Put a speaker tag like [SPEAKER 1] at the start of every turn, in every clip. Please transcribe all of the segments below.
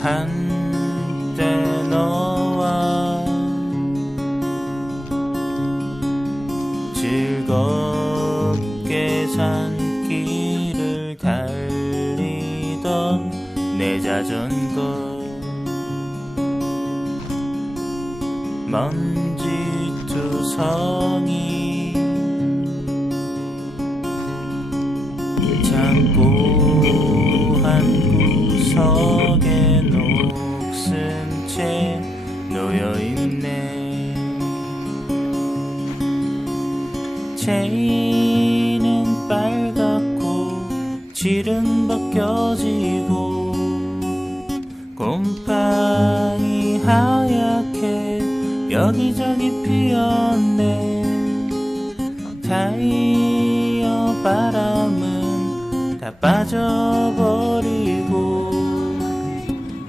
[SPEAKER 1] 한때 너와 즐겁게 산길을 달리던 내 자전거. 먼지 투성이 여기저기 피었네. 타이어 바람은 다 빠져버리고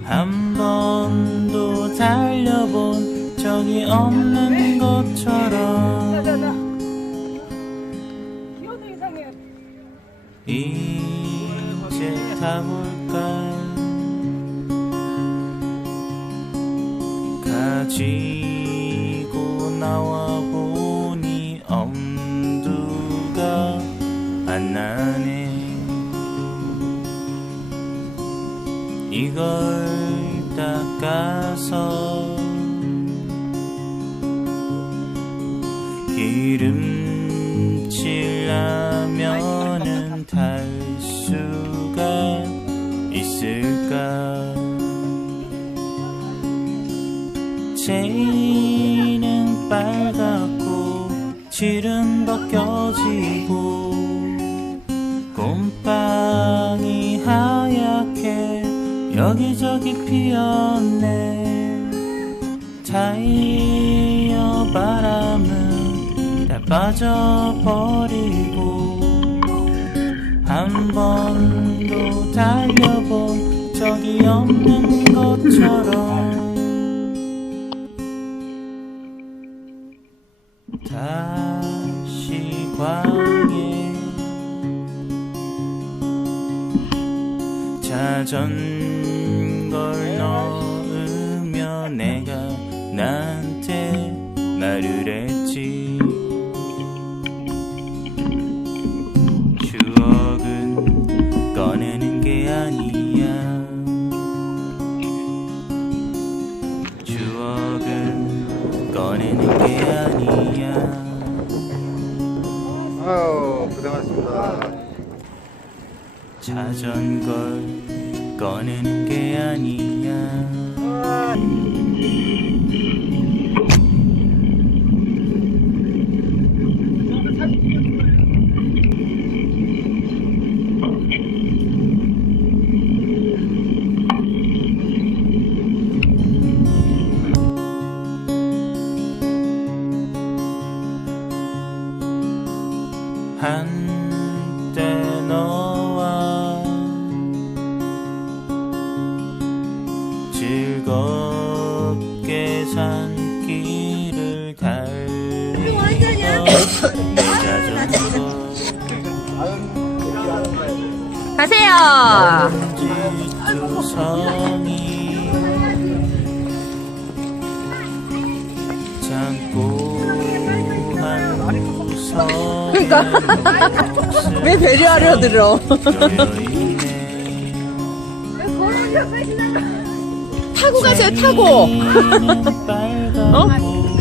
[SPEAKER 1] 한 번도 달려본 적이 없는 것처럼. 이제 타볼까? 가지 고 나와 보니 엄두가 안 나네. 이걸 닦아서 기름칠라면은 탈 수가 있을까? 체인은 빨갛고 실은 벗겨지고 곰팡이 하얗게 여기저기 피었네. 타이어 바람은 다 빠져버리고 한 번도 달려본 적이 없는 것처럼 전걸 넣으며 내가 나한테 말을 했지. 추억은 꺼내는 게 아니야. 추억은 꺼내는 게 아니야.
[SPEAKER 2] 아유 고생하셨습니다.
[SPEAKER 1] 자전걸 꺼내는 게 아니야 지투성이 창고 한 구석
[SPEAKER 3] 그러니까 왜 배려하려 들어? 타고 가세요. 타고.
[SPEAKER 1] 어?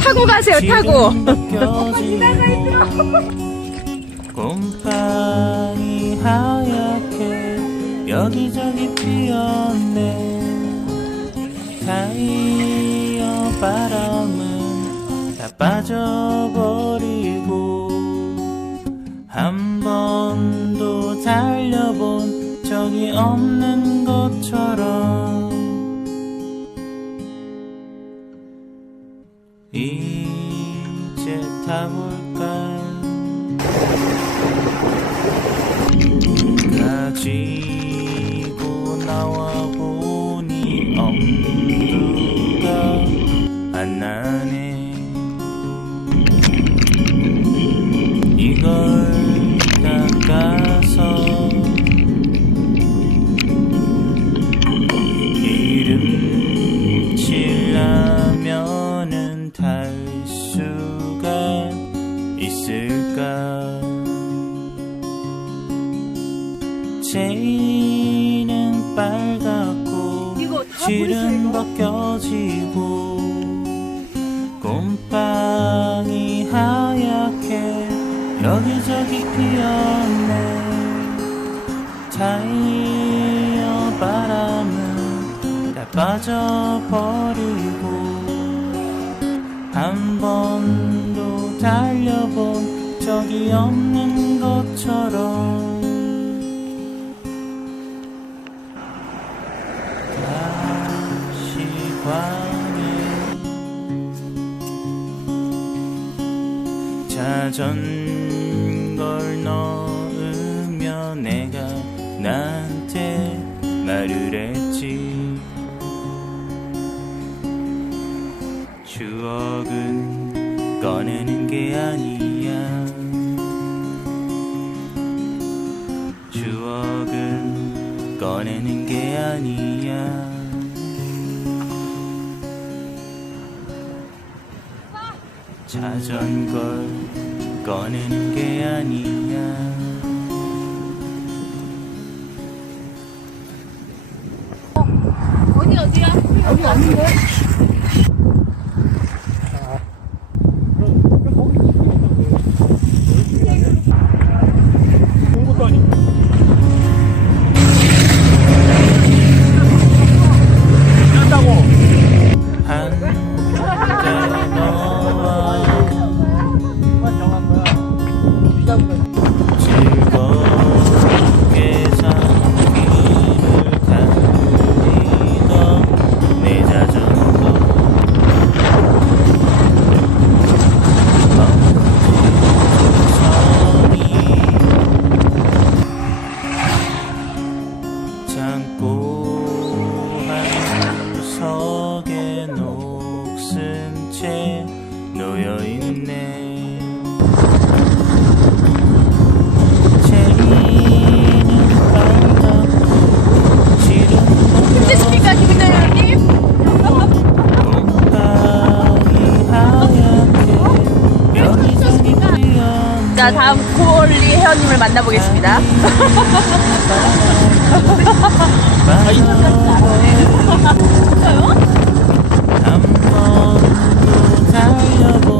[SPEAKER 3] 타고 가세요. 타고.
[SPEAKER 1] 곰팡이 하얗게 여기저기 피었네. 타이어 바람은 다 빠져버리고 한 번도 달려본 적이 없는 것처럼 이제 타 체인은 빨갛고
[SPEAKER 3] 이거 다
[SPEAKER 1] 실은 벗겨지고 곰팡이 하얗게 여기저기 피었네. 타이어 바람은 다 빠져버리고 한 번도 달려본 적이 없는 것처럼 전걸 넣으며 내가 나한테 말을 했지. 추억은 꺼내는 게 아니야. 추억은 꺼내는 게 아니야. 자전걸 꺼내는 게 아니야 자
[SPEAKER 3] 다음 코올리 회원님을 만나보겠습니다.
[SPEAKER 1] 한 번도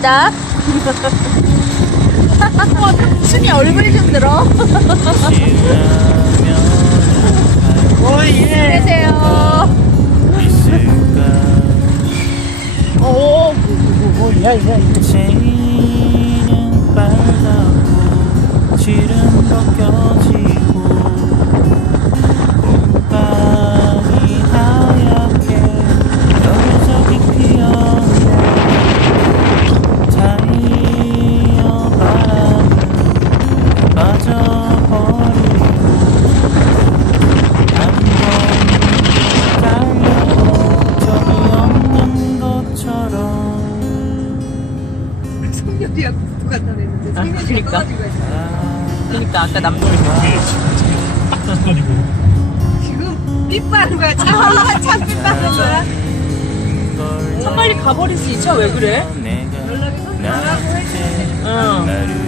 [SPEAKER 3] 있습니다. 춤이 얼굴 좀 들어. 안녕하세요. 오.
[SPEAKER 1] 체인은 3년도 약 똑같다 그랬는데 아,
[SPEAKER 3] 3년이
[SPEAKER 4] 그러니까.
[SPEAKER 3] 떠가지고 아,
[SPEAKER 4] 그니까 아까 남동이 네, 딱
[SPEAKER 3] 떠가지고 지금 삐빠는 거야. 차 올라가 차 삐빠는 아, 거야.
[SPEAKER 4] 참 빨리 가버릴 수 있죠? 왜 그래?
[SPEAKER 1] 연락이 나- 성공하라고
[SPEAKER 3] 해주는데
[SPEAKER 1] 응.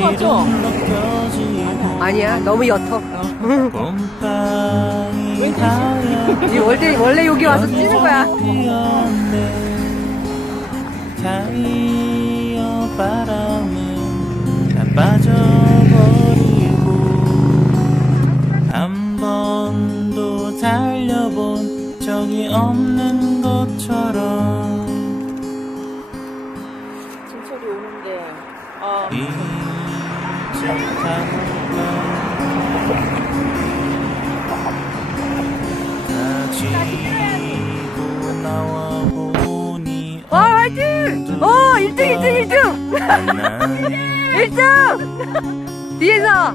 [SPEAKER 1] 느껴지고
[SPEAKER 3] 아니야, 너무 옅어.
[SPEAKER 1] 하얀
[SPEAKER 3] 이 원래, 원래 여기 와서 찌는 거야.
[SPEAKER 1] 달려본 적이 없는 것처럼 와 보니
[SPEAKER 3] 와, 화이팅! 어, 1등, 1등, 1등!
[SPEAKER 1] 난
[SPEAKER 3] 1등! 뒤에서!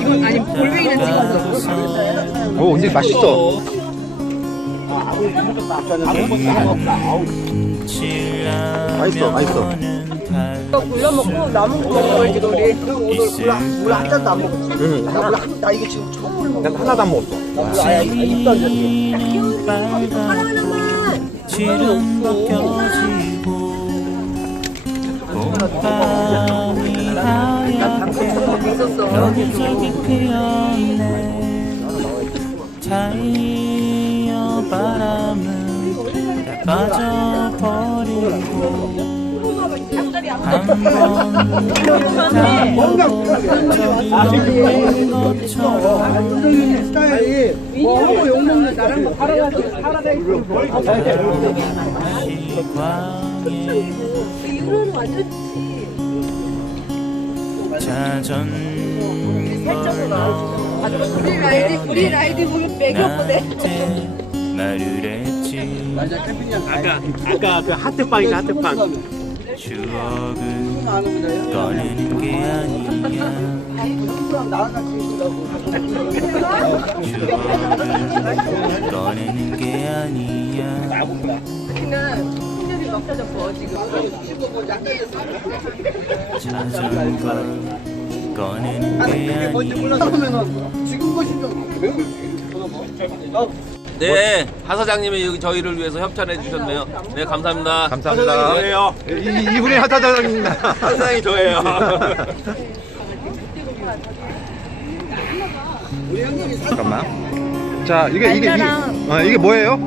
[SPEAKER 1] 이건 아니 골뱅이는 찍어서
[SPEAKER 2] 오, 근데 맛있어. 맛있어, 맛있어.
[SPEAKER 3] 굴려 먹고 남은 거 먹어야지, 우리.
[SPEAKER 1] 물한 잔도 안 먹었어.
[SPEAKER 2] 응. 나, 이게 지금 처음 먹는 난 하나도 안 먹었어.
[SPEAKER 1] 지는 빨갛고 지름 벗겨지고 곰팡이 하얗게 여기저기 피었네 타이어 바람은 다 빠져버리고
[SPEAKER 5] 아까 아까 그 하트빵이죠 하트빵
[SPEAKER 1] 추억은 꺼내는 게 아니야. 추억은 꺼내는 게 아니야. 자전거 꺼내는 게 아니야
[SPEAKER 6] 네, 하 사장님이 여기 저희를 위해서 협찬해 주셨네요. 네, 감사합니다.
[SPEAKER 2] 감사합니다.
[SPEAKER 5] 저예요
[SPEAKER 2] 이, 이분이 하타장입니다.
[SPEAKER 5] 사장이 저예요
[SPEAKER 2] 잠깐만. 자, 이게, 이게, 이게, 어, 이게 뭐예요?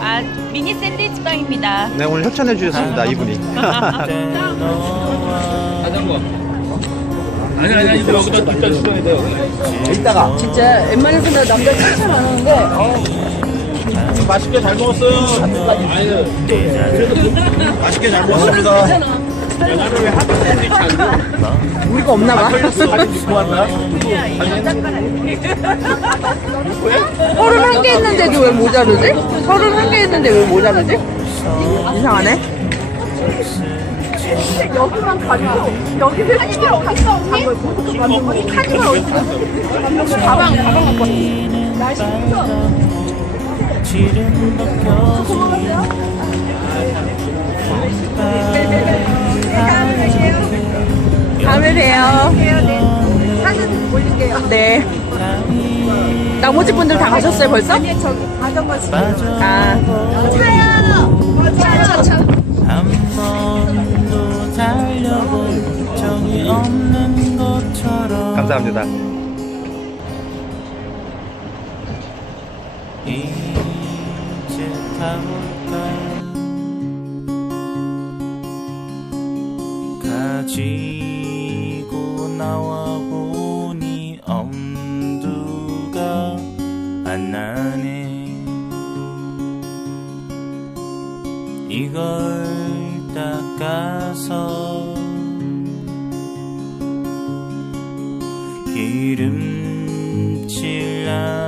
[SPEAKER 4] 아 미니 샌드위치 빵입니다.
[SPEAKER 2] 네, 오늘 협찬해 주셨습니다, 이분이.
[SPEAKER 6] 자전거. 아니 아니 이거 여기다 뒷잔 수정해 돼요.
[SPEAKER 2] 이따가.
[SPEAKER 3] 진짜 웬만해서 나 남자 칭찬 안 하는데
[SPEAKER 5] 맛있게 잘 먹었어요 아유 맛있게 잘 먹었습니다 나는 왜 하트 샌드위치 안 줘?
[SPEAKER 3] 우리가 없나 봐.
[SPEAKER 5] 왔나?
[SPEAKER 3] 서른 한 개 했는데도 왜 모자르지? 서른 한 개 했는데 왜 모자르지? 이상하네. 여기만 여기를 아니 몇 갔어 언니? 우리 카드가 어디? 가방 가방 갖고 왔어.
[SPEAKER 1] 지름 벗겨지고
[SPEAKER 3] 다음에 봬요. 사진 올릴게요. 네. 나머지 분들 다 가셨어요 벌써? 아니 저기 자전거 아.
[SPEAKER 1] 한 번도 달려본 적이 없는 것처럼
[SPEAKER 2] 감사합니다.
[SPEAKER 1] 이 제 타볼까 가지고 나와 보니 엄두가 안 나네. 이걸 닦아서 기름칠 라